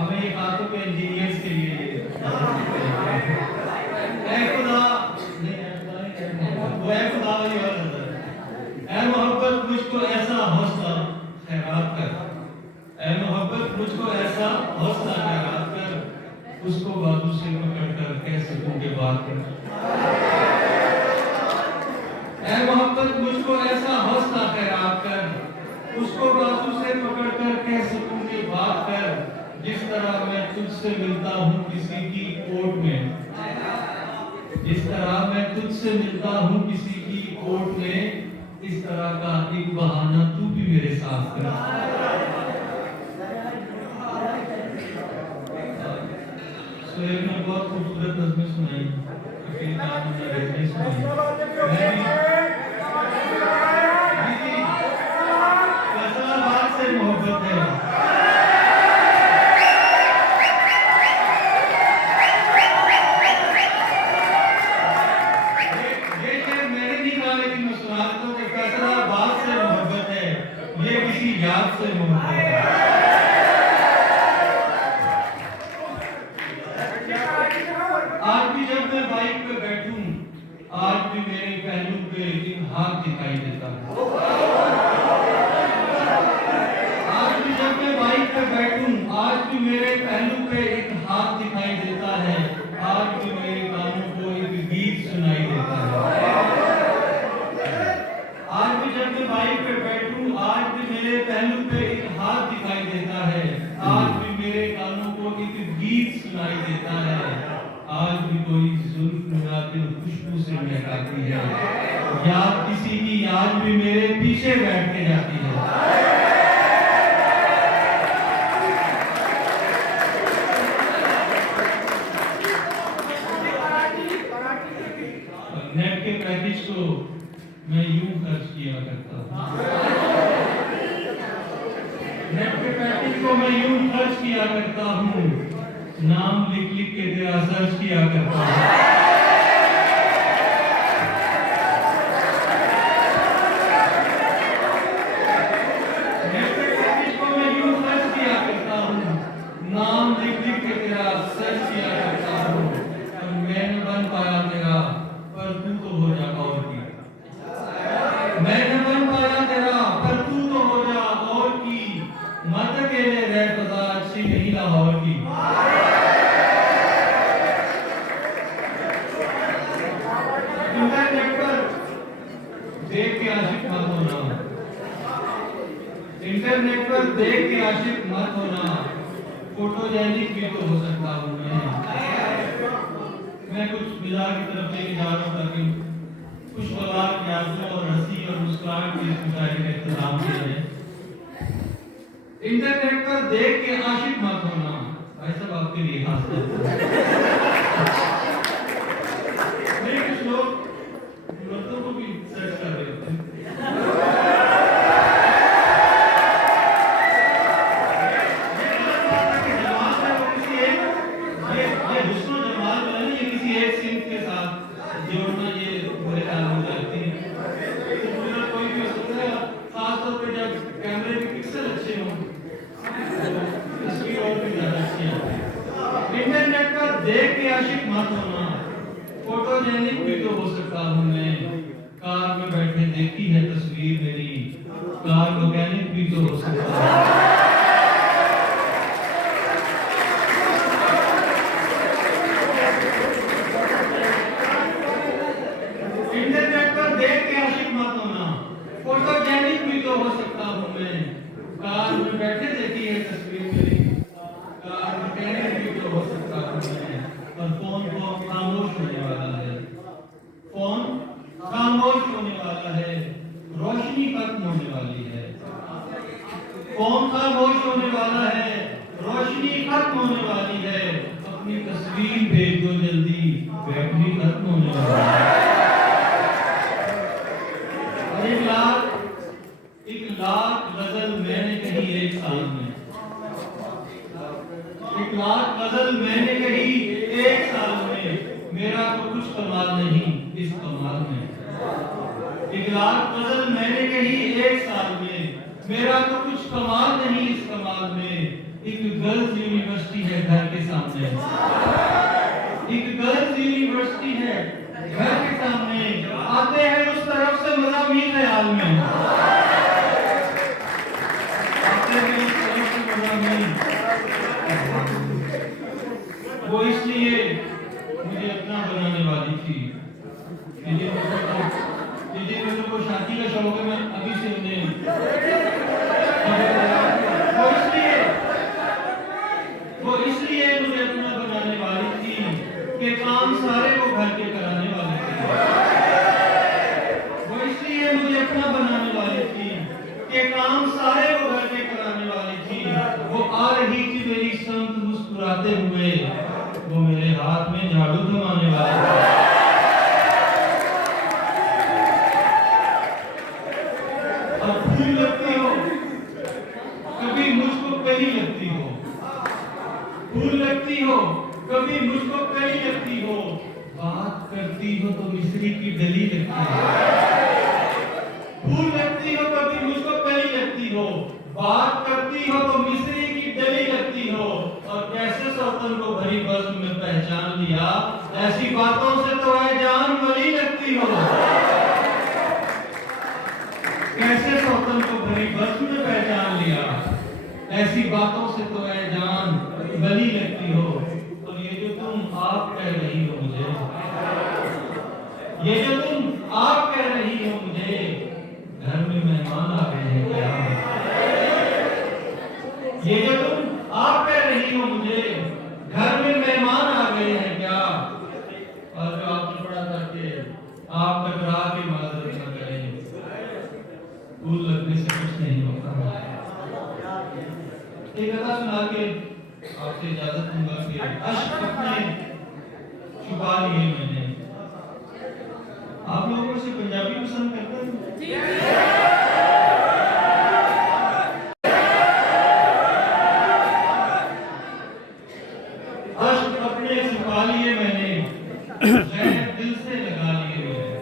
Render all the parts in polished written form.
हमें ये खातों के इंजीनियर्स के लिए ऐ खुदा वो ऐ खुदा वाली बात है। ऐ मोहब्बत मुझको ऐसा हौसला खैरात कर, ऐ मोहब्बत मुझको ऐसा हौसला खैरात कर, उसको बाजू से पकड़ कर कह सकूं कि बात कर। ऐ मोहब्बत मुझको ऐसा हौसला खैरात कर, उसको बाजू से पकड़ कर कह सकूं कि बात कर। जिस तरह मैं तुझसे मिलता हूँ किसी की कोर्ट में, जिस तरह मैं तुझसे मिलता हूँ किसी की कोर्ट में, इस तरह का एक बहाना तू भी मेरे साथ कर। सुहेब ने बहुत खूबसूरत नज़्में सुनाई, कफील नाम ने गज़लें सुनाई। फैसलाबाद से मोहब्बत है। ये मैंने नहीं कहा, लेकिन मैं सुना देता हूँ कि फैसलाबाद से मोहब्बत है, ये किसी याद से मोहब्बत है। आज भी जब मैं बाइक पे बैठूं, आज भी मेरे पहलू पे एक हाथ दिखाई देता है। आज भी जब मैं बाइक पे बैठूं, आज भी मेरे पहलू पे एक हाथ दिखाई देता है। आज भी मेरे कानों को एक गीत सुनाई देता है। आज भी जब मैं बाइक पे बैठूं, आज भी मेरे पहलू पे एक हाथ दिखाई देता है। आज भी मेरे कानों को एक गीत सुनाई देता है। आज भी कोई जुल्फ मेरा दिल खुशबू से महकाती है। याद किसी की आज भी मेरे पीछे बैठ के जाती है। नेट के पैकेज को मैं यूं खर्च किया करता हूँ। नेट के पैकेज को मैं यूं खर्च किया करता हूँ, नाम लिख लिख के तेरा सर्च किया करता हूँ। नेट के पैकेज को मैं यूं खर्च किया करता हूँ, नाम लिख लिख के तेरा सर्च किया करता हूँ। और मैं न बन पाया तेरा, पर तू तो हो जा और की। मैं न बन पाया तेरा, पर तू तो हो जा और की। मत अकेले रह खुदा, अच्छी नहीं लाहौर की। इंटरनेट पर देख के आशिक मत होना, इंटरनेट पर देख के आशिक मत होना। फोटोजेनिक भी तो हो सकता हूँ मैं कुछ मिजाज की तरफ लेके जा रहा हूँ, ताकि कुछ बवाल यादों और हंसी और मुस्कुराहट की इस मुशायरे का इंतजाम किया जाए। इंटरनेट पर देख के आशिक मत होना, भाई साहब आपके लिए खास है। कुछ लोग मर्दों को भी सर्च कर रहे होते हैं। ये हुस्न और जमाल जो है ना, ये किसी एक सिंह के साथ जोड़ना, ये बुरे ख्याल में जाती है। तो कोई भी हो सकता है, खासतौर पे जब कैमरे के पिक्सल अच्छे हों, तस्वीर और भी ज्यादा अच्छी आती है। इंटरनेट पर देख के आशिक मत होना, फोटोजेनिक भी तो हो सकता हूँ मैं। कार में बैठे देखी है तस्वीर मेरी, कार मैकेनिक भी तो हो सकता है। इंटरनेट पर देख के आशिक मत होना, फोटोजेनिक भी तो हो सकता हूँ मैं। कार में बैठे देखी है तस्वीर मेरी, कार मैकेनिक भी तो हो सकता हूँ मैं। और फोन को खामोश होने वाला है, फोन खामोश होने वाला है, रोशनी खत्म होने वाली है। फोन खामोश होने वाला है, रोशनी खत्म होने वाली है। अपनी तस्वीर भेज दो जल्दी, बैटरी खत्म होने वाली है। एक लाख गजल मैंने कही एक साल में, एक लाख गजल मैंने कही एक साल में। मेरा तो कुछ कमाल नहीं इस कमाल में। एक लाख गजल मैंने कही एक साल में, मेरा तो कुछ कमाल नहीं इस कमाल में। एक गर्ल्स यूनिवर्सिटी है घर के सामने, एक गर्ल्स यूनिवर्सिटी है घर के सामने। आते हैं उस तरफ से मज़ामीन ख्याल में, आते हैं उस तरफ से मज़ामीन। वो इसलिए मुझे अपना बनाने वाली थी। मुझे को शादी का शौक है, मैं अभी से उन्हें वो इसलिए मुझे अपना बनाने वाली थी कि काम सारे को घर के कराने वाली थी। वो इसलिए मुझे अपना बनाने वाली थी कि काम सारे को घर के कराने वाली थी। वो आ रही थी मेरी संग मुस्कुराते हुए, वो मेरे हाथ में झाड़ू थमाने वाली थी। और फूल लगती हो कभी मुझको कली लगती हो, फूल लगती हो कभी मुझको कली लगती हो, बात करती हो तो मिस्री की डली लगती हो। फूल लगती हो कभी मुझको कली लगती हो, बात करती हो तो मिस्री की डली लगती हो। और कैसे सौतन को भरी बज़्म में पहचान लिया, ऐसी बातों से तो ऐ जान वली लगती हो। कैसे सौतन को भरी बज़्म में पहचान लिया, ऐसी बातों से तो ऐ जान वली लगती हो। और ये जो तुम आप कह रही हो मुझे, ये जो तुम आप कह रही हो मुझे, घर में मेहमान आ गए हैं क्या? ये जो तुम आप कह रही हो मुझे, घर में मेहमान आ गए हैं क्या? और जो आपने पढ़ा था कि आप टकरा के माजरत न करें, फूल लगने से कुछ नहीं होता। एक कथा सुना के आपसे इजाजत दूंगा कि अश्क अपने छुपा लिए मैंने। आप लोगों से पंजाबी पसंद करते हैं? अश्क अपने छुपा लिए मैंने, ज़हर दिल से लगा लिए मैंने।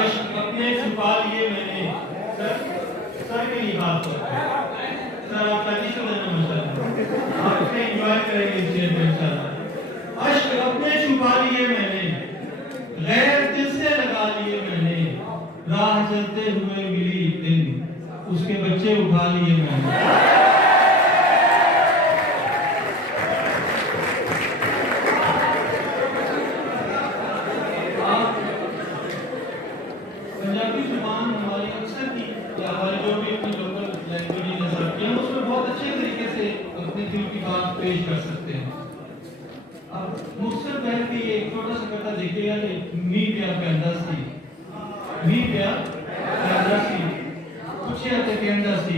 अश्क अपने छुपा लिए मैंने। सर के लिए बात करते हैं। सर आप शादी शुदा हैं माशाल्लाह, आपसे एंजॉय करेंगे इस चीज़ में इंशाल्लाह। अश्क अपने छुपा लिए मैंने, गैर दिल से लगा लिए मैंने। राह चलते हुए मिली एक दिन, उसके बच्चे उठा लिए मैंने। पंजाबी जुबान हमारी अक्सर की या हमारी जो भी अपनी लोकल लैंग्वेज नजर आती है, उसमें बहुत अच्छे तरीके से अपने दिल की बात पेश कर सकते हैं। अब मुख्तसर बैठ के ये छोटा सा कथा देखिएगा कि मी प्यार कहता सी, मी प्यार कहता सी, पूछे आते कहता सी,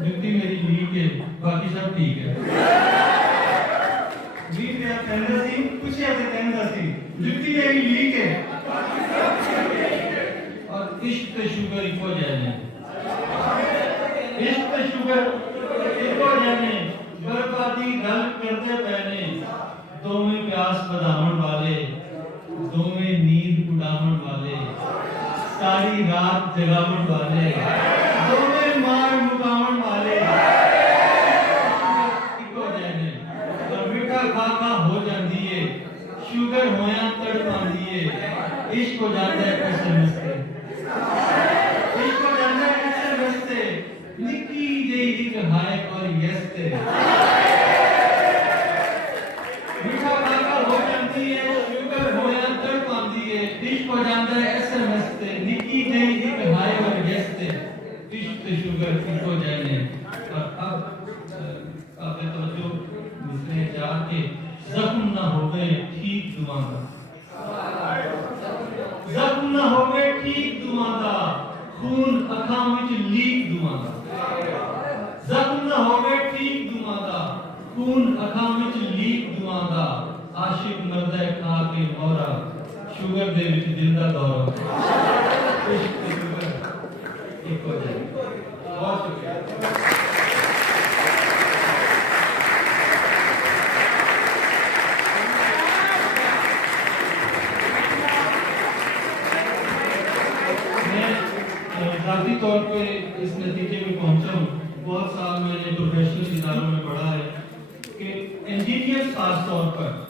जुत्ती मेरी लीक है, बाकी सब ठीक है। मी प्यार कहता सी, पूछे आते कहता सी, जुत्ती मेरी लीक है, और इश्क पे शुगर इको जाने, इश्क पे शुगर इको जाने, बर्बादी गल करते पहने। दो में प्यास बधावन वाले, दो में नींद उड़ावन वाले, सारी रात जगावन वाले, दो में मार मुकावन वाले। इको जाने और मीठा खाका हो जाती है, शुगर होया तड़पाती है। इश्क हो जाता है कैसे मस्ते, इश्क हो जाता है कैसे मस्ते, निकी जेही एक हाय और यस्ते। मीठा खाका हो जाती है, शुगर होया तड़पाती है। इश्क हो जाता है ऐसे मस्ते, निकी जेही एक हाय और यस्ते। इश्क से शुगर इको जाने। और अब आपने तवज्जो दूसरे जाके, जख्म ना हो गए ठीक दुआ का, जख्म ना हो गए ठीक दुआ का, खून अखां विच लीक दुआ का। जख्म ना हो गए ठीक दुआ का, खून अखां विच लीक दुआ का। आशिक मरदा खा के मोरा, शुगर दे विच दिल दा दौरा। इश्क ते शुगर एक हो जाए। बहुत शुक्रिया। ज़ाती तौर पे इस नतीजे में पहुंचा हूँ। बहुत साल मैंने प्रोफेशनल जीनियस खास तौर पर